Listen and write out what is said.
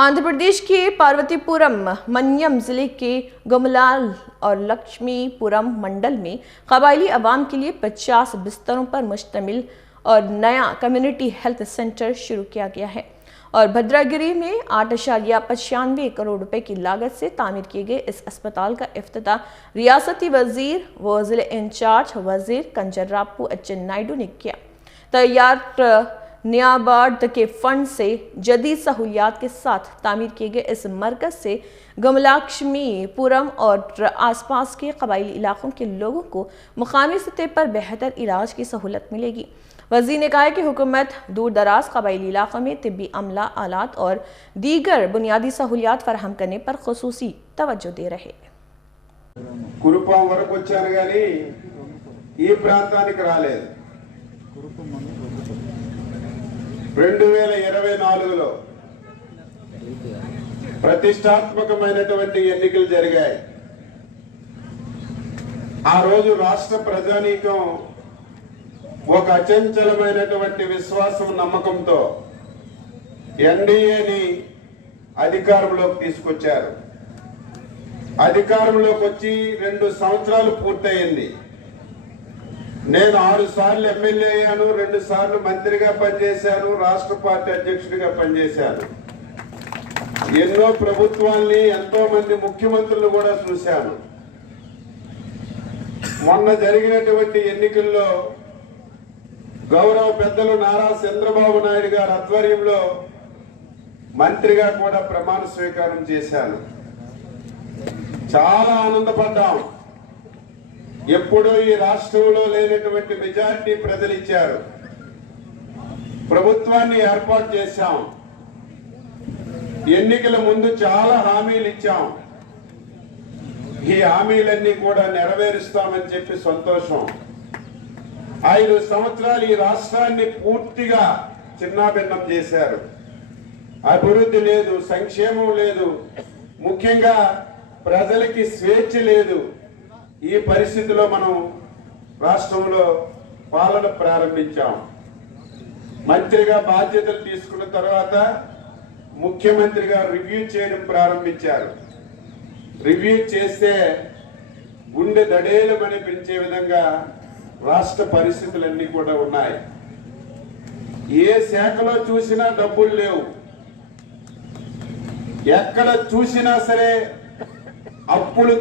आंध्र प्रदेश के पार्वतीपुरम मन्यम जिले के गुमलाल और लक्ष्मीपुरम मंडल में कबायली अवाम के लिए 50 बिस्तरों पर मुश्तमिल और नया कम्युनिटी हेल्थ सेंटर शुरू किया गया है और भद्रागिरी में 8.95 करोड़ रुपए की लागत से तामीर किए गए इस अस्पताल का इफ्तिताह रियासती वजीर व जिले इंचार्ज वजीर कंजर्रापू अच्चेन्नायुडू ने किया। तैयार नियाबार्ड के फंड से जदीद सहूलियात के साथ तामीर किए गए इस मरकज से गमलाक्ष्मीपुरम और आसपास के कबायली इलाकों के लोगों को मुकामी सतह पर बेहतर इलाज की सहूलत मिलेगी। वज़ीर ने कहा कि हुकूमत दूर दराज कबायली इलाकों में तिब्बी अमला आलात और दीगर बुनियादी सहूलियात फराहम करने पर खुसूसी तवज्जो दे रहे। కురుపాం వరకు వచ్చాను కానీ ఈ ప్రాంతానికి రాలేదు। 2024లో ప్రతిష్టాత్మకమైనటువంటి ఎన్నికలు జరిగాయి। ఆ రోజు రాష్ట్ర ప్రజానీకం ఒక అచంచలమైనటువంటి విశ్వాసం నమ్మకంతో ఎన్డీఏని అధికారంలోకి తీసుకొచ్చారు। అధికారంలోకి వచ్చి 2 సంవత్సరాలు పూర్తయింది। నేను 6 సార్లు ఎమ్మెల్యే అయ్యాను, 2 సార్లు మంత్రిగా పనిచేశాను, రాష్ట్ర పార్టీ అధ్యక్షుడిగా పనిచేశాను। ఎన్నో ప్రభుత్వాల్ని ఎంతో మంది ముఖ్యమంత్రులు కూడా చూశాను। మొన్న జరిగినటువంటి ఎన్నికల్లో గౌరవ పెద్దలు నారా చంద్రబాబు నాయుడు గారి ఆధ్వర్యంలో మంత్రిగా కూడా ప్రమాణ స్వీకారం చేశాను। చాలా ఆనందపడ్డాం। ఎప్పుడూ ఈ రాష్ట్రంలో లేనటువంటి మెజారిటీ ప్రజలు ఇచ్చారు। ప్రభుత్వాన్ని ఏర్పాటు చేశాం। ఎన్నికల ముందు చాలా హామీలు ఇచ్చాం। ఈ హామీలన్నీ కూడా నెరవేరుస్తామని చెప్పి సంతోషం। 5 సంవత్సరాలు ఈ రాష్ట్రాన్ని పూర్తిగా చిన్నాభిన్నం చేశారు। అభివృద్ధి లేదు, సంక్షేమం లేదు, ముఖ్యంగా ప్రజలకి స్వేచ్ఛ లేదు। ఈ పరిస్థితిలో మనం రాష్ట్రంలో పాలన ప్రారంభించాం। మంత్రిగా బాధ్యతలు తీసుకున్న తర్వాత ముఖ్యమంత్రిగా రివ్యూ చేయడం ప్రారంభించారు। రివ్యూ చేస్తే గుండె దడేలమని పిలిచే విధంగా రాష్ట్ర పరిస్థితులన్నీ కూడా ఉన్నాయి। ఏ శాఖలో చూసినా డబ్బులు లేవు, ఎక్కడ చూసినా సరే అప్పులు